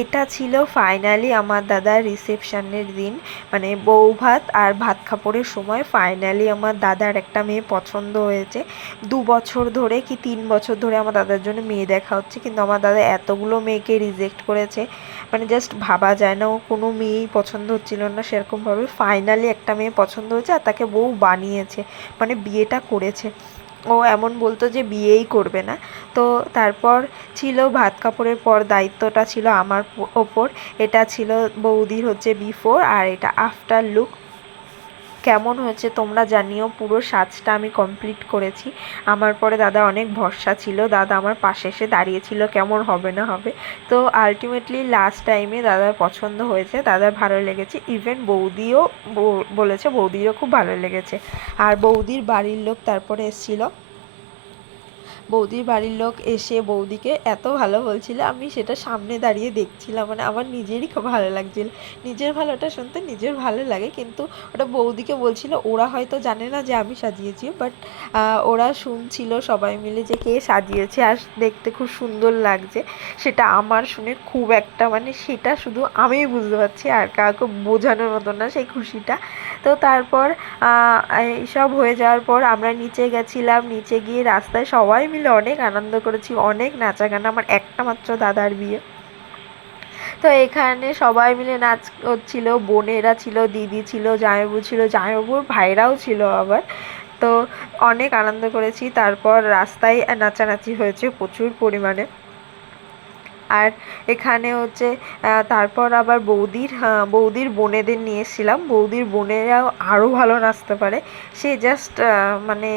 এটা ছিল ফাইনালি আমার দাদার রিসেপশনের দিন, মানে বউ ভাত আর ভাত খাপড়ের সময় ফাইনালি আমার দাদার একটা মেয়ে পছন্দ হয়েছে। 2 বছর ধরে কি 3 বছর ধরে আমার দাদার জন্য মেয়ে দেখা হচ্ছে, কিন্তু আমার দাদা এতগুলো মেয়েকে রিজেক্ট করেছে, মানে জাস্ট ভাবা যায় না। ও কোনো মেয়েই পছন্দ হচ্ছিল না সেরকমভাবে। ফাইনালি একটা মেয়ে পছন্দ হয়েছে আর তাকে বউ বানিয়েছে, মানে বিয়েটা করেছে। ও এমন বলতো যে বিয়েই করবে না। তো তারপর ছিল ভাত কাপড়ের পর দায়িত্বটা ছিল আমার ওপর। এটা ছিল বৌদির হচ্ছে বিফোর, আর এটা আফটার লুক। কেমন হয়েছে তোমরা জানিও। পুরো সাজটা আমি কমপ্লিট করেছি। আমার পরে দাদা অনেক ভরসা ছিল, দাদা আমার পাশে এসে দাঁড়িয়েছিল কেমন হবে না হবে। তো আলটিমেটলি লাস্ট টাইমে দাদার পছন্দ হয়েছে, দাদার ভালো লেগেছে। ইভেন বৌদিও বলেছে বৌদিরও খুব ভালো লেগেছে। আর বৌদির বাড়ির লোক তারপরে এসেছিল। বৌদির বাড়ির লোক এসে বৌদিকে এত ভালো বলছিল, আমি সেটা সামনে দাঁড়িয়ে দেখছিলাম, মানে আমার নিজেরই খুব ভালো লাগছিল। নিজের ভালোটা শুনতে নিজের ভালো লাগে, কিন্তু ওটা বৌদিকে বলছিল। ওরা হয়তো জানে না যে আমি সাজিয়েছি, বাট ওরা শুনছিল সবাই মিলে যে কে সাজিয়েছে আর দেখতে খুব সুন্দর লাগছে। সেটা আমার শুনে খুব একটা, মানে সেটা শুধু আমিই বুঝতে পারছি, আর কাউকে বোঝানোর মতো না সেই খুশিটা। তো তারপর এইসব হয়ে যাওয়ার পর আমরা নিচে গেছিলাম। নিচে গিয়ে রাস্তায় সবাই মিলে অনেক আনন্দ করেছি, অনেক নাচা গানা। আমার একটা মাত্র দাদার বিয়ে, তো এখানে সবাই মিলে নাচ হচ্ছিল। বোনেরা ছিল, দিদি ছিল, জামাইবাবু ছিল, জামাইবাবুর ভাইরাও ছিল আবার। তো অনেক আনন্দ করেছি। তারপর রাস্তায় নাচানাচি হয়েছে প্রচুর পরিমাণে। আর এখানে হচ্ছে তারপর আবার বৌদির বোনেদের নিয়ে এসেছিলাম। বৌদির বোনেরাও আরও ভালো নাচতে পারে। সে জাস্ট মানে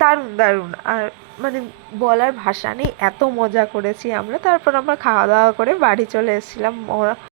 দারুণ দারুণ। আর মানে বলার ভাষা নেই, এত মজা করেছি আমরা। তারপর আমরা খাওয়া দাওয়া করে বাড়ি চলে এসেছিলাম। ওরা